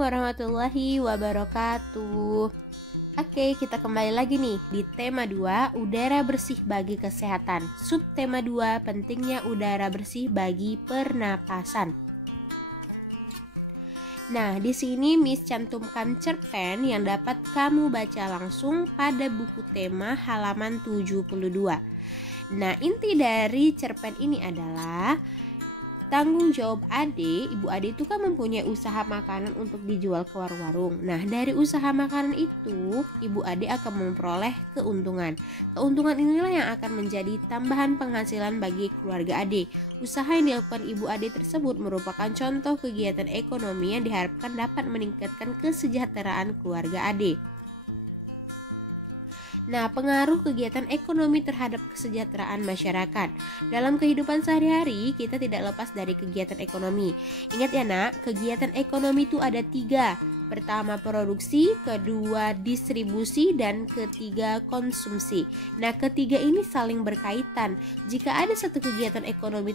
warahmatullahi wabarakatuh. Oke, kita kembali lagi nih di tema 2, udara bersih bagi kesehatan. Subtema 2, pentingnya udara bersih bagi pernapasan. Nah, di sini Miss cantumkan cerpen yang dapat kamu baca langsung pada buku tema halaman 72. Nah, inti dari cerpen ini adalah tanggung jawab ibu ade itu kan mempunyai usaha makanan untuk dijual ke warung-warung. Nah, dari usaha makanan itu, ibu ade akan memperoleh keuntungan. Keuntungan inilah yang akan menjadi tambahan penghasilan bagi keluarga ade. Usaha yang dilakukan ibu ade tersebut merupakan contoh kegiatan ekonomi yang diharapkan dapat meningkatkan kesejahteraan keluarga ade. Nah, pengaruh kegiatan ekonomi terhadap kesejahteraan masyarakat. Dalam kehidupan sehari-hari, kita tidak lepas dari kegiatan ekonomi. Ingat ya nak, kegiatan ekonomi itu ada 3. Pertama produksi, kedua distribusi, dan ketiga konsumsi. Nah, ketiga ini saling berkaitan. Jika ada satu kegiatan ekonomi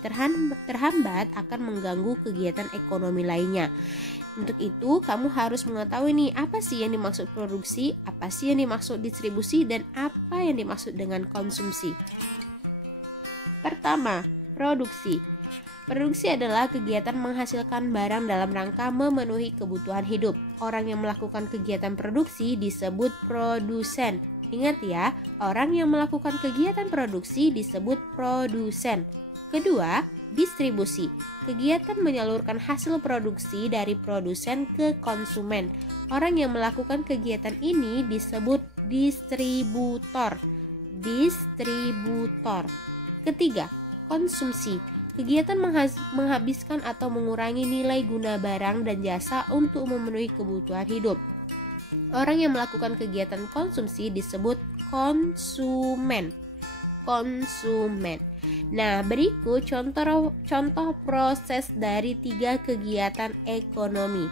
terhambat, akan mengganggu kegiatan ekonomi lainnya. Untuk itu, kamu harus mengetahui nih, apa sih yang dimaksud produksi, apa sih yang dimaksud distribusi, dan apa yang dimaksud dengan konsumsi. Pertama, produksi. Produksi adalah kegiatan menghasilkan barang dalam rangka memenuhi kebutuhan hidup. Orang yang melakukan kegiatan produksi disebut produsen. Ingat ya, orang yang melakukan kegiatan produksi disebut produsen. Kedua, distribusi. Kegiatan menyalurkan hasil produksi dari produsen ke konsumen. Orang yang melakukan kegiatan ini disebut distributor. Ketiga, konsumsi. Kegiatan menghabiskan atau mengurangi nilai guna barang dan jasa untuk memenuhi kebutuhan hidup. Orang yang melakukan kegiatan konsumsi disebut konsumen. Nah, berikut contoh proses dari 3 kegiatan ekonomi.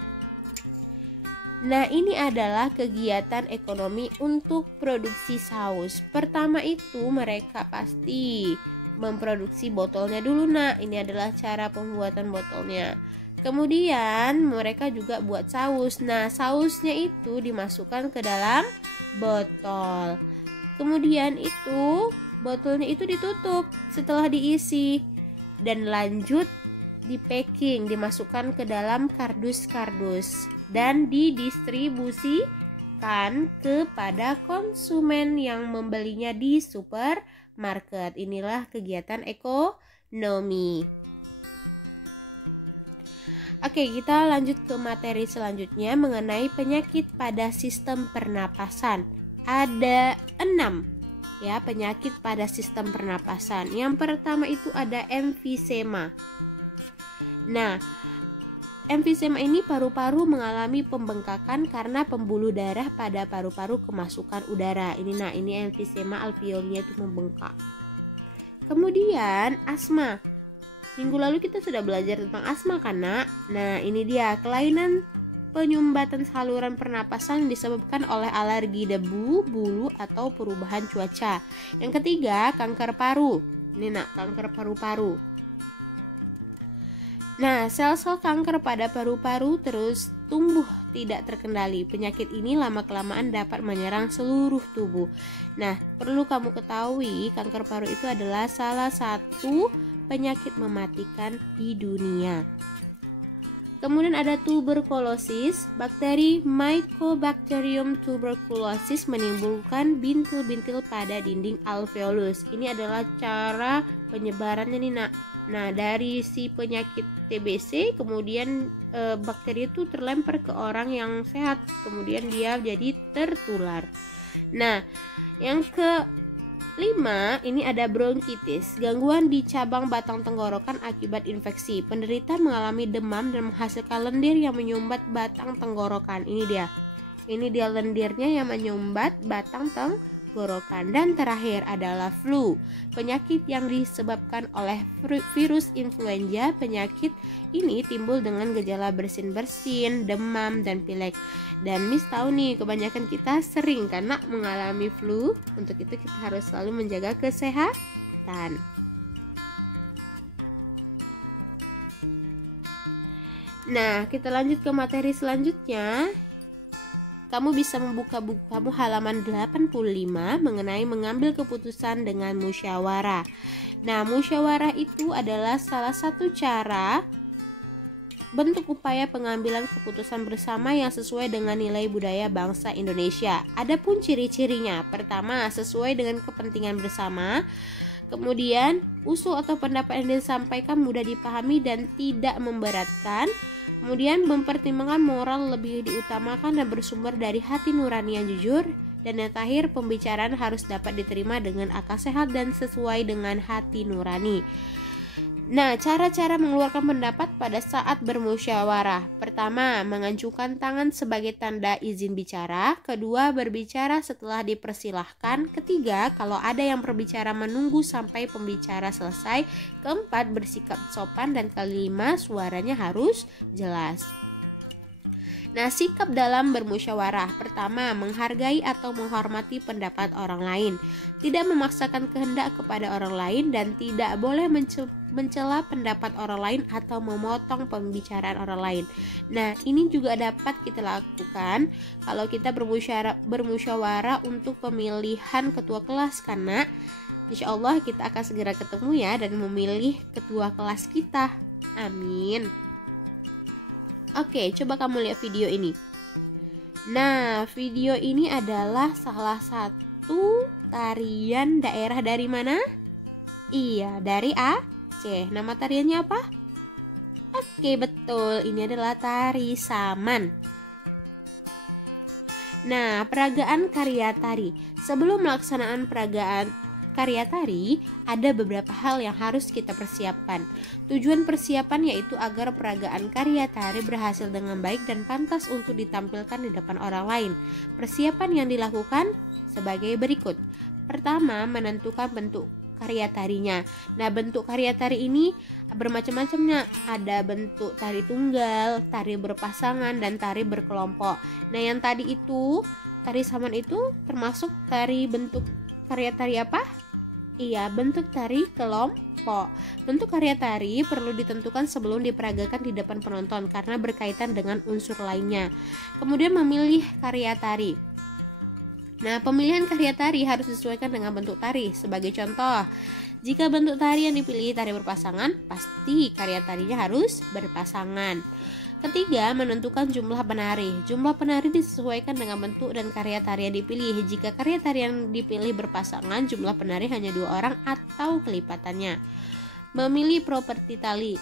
Nah, ini adalah kegiatan ekonomi untuk produksi saus. Pertama itu mereka pasti memproduksi botolnya dulu. Nah, ini adalah cara pembuatan botolnya. Kemudian mereka juga buat saus. Nah, sausnya itu dimasukkan ke dalam botol. Kemudian itu botolnya itu ditutup setelah diisi dan lanjut di packing, dimasukkan ke dalam kardus-kardus dan didistribusikan kepada konsumen yang membelinya di supermarket. Inilah kegiatan ekonomi. Oke, kita lanjut ke materi selanjutnya mengenai penyakit pada sistem pernapasan. Ada 6 ya penyakit pada sistem pernapasan. Yang pertama itu ada emfisema. Nah, emfisema ini paru-paru mengalami pembengkakan karena pembuluh darah pada paru-paru kemasukan udara. Ini emfisema alveolnya itu membengkak. Kemudian asma. Minggu lalu kita sudah belajar tentang asma kan, Nak? Nah, ini dia kelainan penyumbatan saluran pernapasan disebabkan oleh alergi debu, bulu, atau perubahan cuaca. Yang ketiga, kanker paru. Ini nak, kanker paru-paru. Nah, sel-sel kanker pada paru-paru terus tumbuh tidak terkendali. Penyakit ini lama-kelamaan dapat menyerang seluruh tubuh. Nah, perlu kamu ketahui, kanker paru itu adalah salah satu penyakit mematikan di dunia. Kemudian ada tuberkulosis. Bakteri Mycobacterium tuberculosis menimbulkan bintil-bintil pada dinding alveolus. Ini adalah cara penyebarannya nih nak. Nah, dari si penyakit TBC kemudian bakteri itu terlempar ke orang yang sehat, kemudian dia jadi tertular. Nah, yang ke 5, ini ada bronkitis, gangguan di cabang batang tenggorokan akibat infeksi. Penderita mengalami demam dan menghasilkan lendir yang menyumbat batang tenggorokan. Ini dia lendirnya yang menyumbat batang tenggorokan. Dan terakhir adalah flu, penyakit yang disebabkan oleh virus influenza. Penyakit ini timbul dengan gejala bersin-bersin, demam, dan pilek. Dan Miss tahu nih, kebanyakan kita sering karena mengalami flu. Untuk itu kita harus selalu menjaga kesehatan. Nah, kita lanjut ke materi selanjutnya. Kamu bisa membuka buku kamu halaman 85 mengenai mengambil keputusan dengan musyawarah. Nah, musyawarah itu adalah salah satu cara bentuk upaya pengambilan keputusan bersama yang sesuai dengan nilai budaya bangsa Indonesia. Adapun ciri-cirinya, pertama, sesuai dengan kepentingan bersama. Kemudian, usul atau pendapat yang disampaikan mudah dipahami dan tidak memberatkan. Kemudian, mempertimbangkan moral lebih diutamakan dan bersumber dari hati nurani yang jujur. Dan yang terakhir, pembicaraan harus dapat diterima dengan akal sehat dan sesuai dengan hati nurani. Nah, cara-cara mengeluarkan pendapat pada saat bermusyawarah. Pertama, mengajukan tangan sebagai tanda izin bicara. Kedua, berbicara setelah dipersilahkan. Ketiga, kalau ada yang berbicara menunggu sampai pembicara selesai. Keempat, bersikap sopan. Dan kelima, suaranya harus jelas. Nah, sikap dalam bermusyawarah. Pertama, menghargai atau menghormati pendapat orang lain. Tidak memaksakan kehendak kepada orang lain dan tidak boleh mencela pendapat orang lain atau memotong pembicaraan orang lain. Nah, ini juga dapat kita lakukan kalau kita bermusyawarah untuk pemilihan ketua kelas, karena insya Allah kita akan segera ketemu ya dan memilih ketua kelas kita. Amin. Oke, coba kamu lihat video ini. Nah, video ini adalah salah satu tarian daerah dari mana? Iya, dari Aceh. Nama tariannya apa? Oke, betul. Ini adalah tari Saman. Nah, peragaan karya tari. Sebelum melaksanaan peragaan karya tari, ada beberapa hal yang harus kita persiapkan. Tujuan persiapan yaitu agar peragaan karya tari berhasil dengan baik dan pantas untuk ditampilkan di depan orang lain. Persiapan yang dilakukan sebagai berikut. Pertama, menentukan bentuk karya tarinya. Nah, bentuk karya tari ini bermacam-macamnya. Ada bentuk tari tunggal, tari berpasangan, dan tari berkelompok. Nah, yang tadi itu, tari Saman itu termasuk tari bentuk karya tari apa? Iya, bentuk tari kelompok. Bentuk karya tari perlu ditentukan sebelum diperagakan di depan penonton karena berkaitan dengan unsur lainnya. Kemudian memilih karya tari. Nah, pemilihan karya tari harus disesuaikan dengan bentuk tari. Sebagai contoh, jika bentuk tari yang dipilih tari berpasangan, pasti karya tarinya harus berpasangan. Ketiga, menentukan jumlah penari. Jumlah penari disesuaikan dengan bentuk dan karya tari yang dipilih. Jika karya tari yang dipilih berpasangan, jumlah penari hanya 2 orang atau kelipatannya. Memilih properti tari.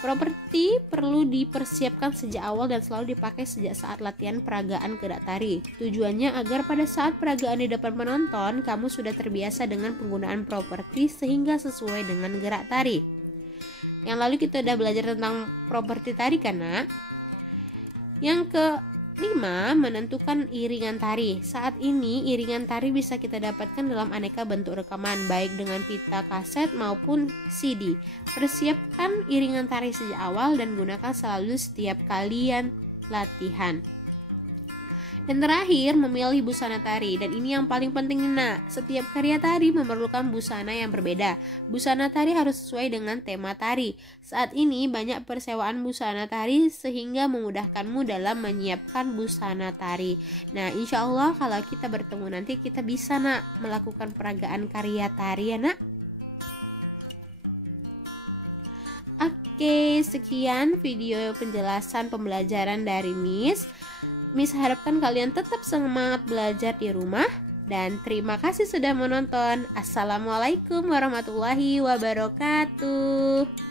Properti perlu dipersiapkan sejak awal dan selalu dipakai sejak saat latihan peragaan gerak tari. Tujuannya agar pada saat peragaan di depan penonton, kamu sudah terbiasa dengan penggunaan properti sehingga sesuai dengan gerak tari. Yang lalu kita udah belajar tentang properti tari kan, Nak? Yang kelima, menentukan iringan tari. Saat ini iringan tari bisa kita dapatkan dalam aneka bentuk rekaman, baik dengan pita kaset maupun CD. Persiapkan iringan tari sejak awal dan gunakan selalu setiap kalian latihan. Dan terakhir, memilih busana tari. Dan ini yang paling penting, Nak. Setiap karya tari memerlukan busana yang berbeda. Busana tari harus sesuai dengan tema tari. Saat ini banyak persewaan busana tari sehingga memudahkanmu dalam menyiapkan busana tari. Nah, insya Allah kalau kita bertemu nanti kita bisa, Nak, melakukan peragaan karya tari ya, Nak. Oke, sekian video penjelasan pembelajaran dari Miss. Miss harapkan kalian tetap semangat belajar di rumah dan terima kasih sudah menonton. Assalamualaikum warahmatullahi wabarakatuh.